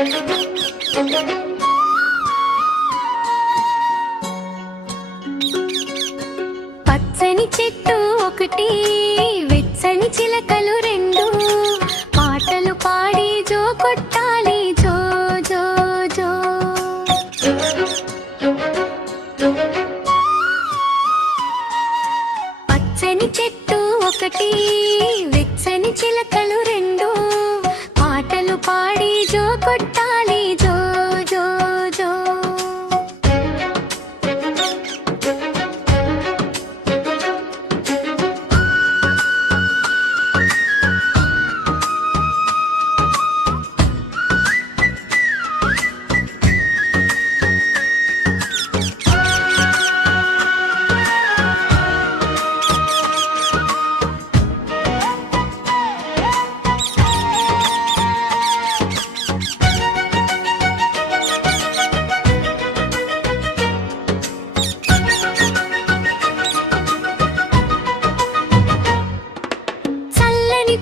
పచ్చని చెట్టు ఒకటి, వెచ్చని చిలకలు రెండు, పాటలు పాడి జో కొట్టాలి జో జో జో. పచ్చని చెట్టు ఒకటి, వెచ్చని చిలకలు రెండు, పాటలు పాడి జో కొట్టాలి జో జో జో.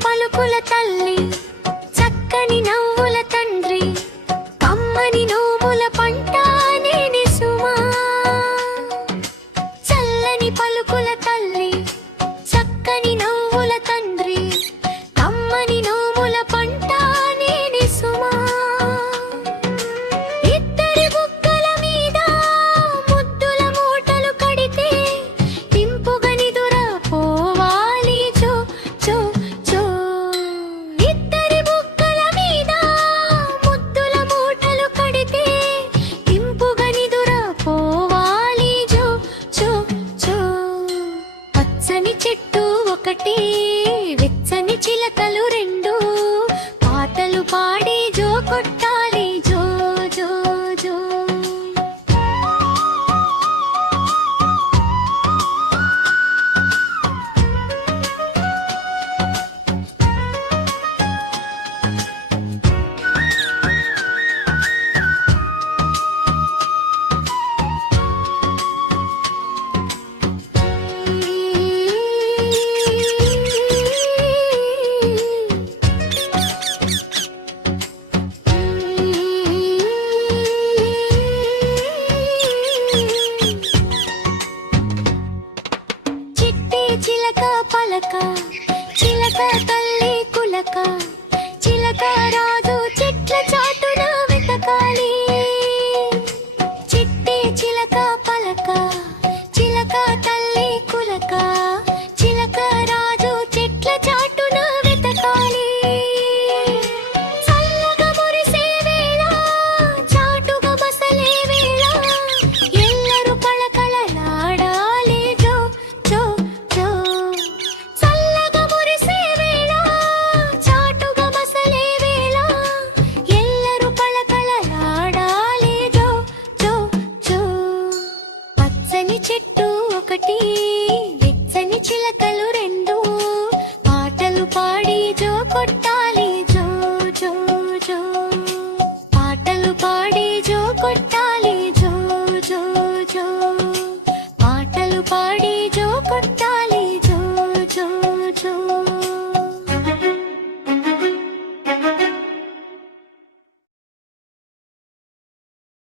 పలుకుల తల్లి, చక్కని నవ్వుల తండ్రి, కమ్మని నోముల పంట నేని సుమా. చల్లని పలుకుల తల్లి, చక్కని నవ్వుల తండ్రి, కమ్మని నోముల పంట నేని సుమా. ఇద్దరి బుగ్గల మీద ముద్దుల మూటలు కడితే ఇంపుగా నిదుర పోవాలి జో జో. చెట్టు ఒకటి, వెచ్చని చిలకలు రెండు, పాటలు పాడి జో కొట్టాలి జో జో జో. చిలక పలక, చిలక తల్లి కులక, చిలక రాజు చెట్ల చాటున వెతకాలి. చిట్టి చిలక పలక, చిలక తల్లి కులక, చిలక రాజు చెట్ల చాటున వెతకాలి. చల్లగా మురిసే వేళ, చాటుగా మసలే వేళ, ఎల్లరూ కళకళలాడాలి జో జో. చెట్టు ఒకటి,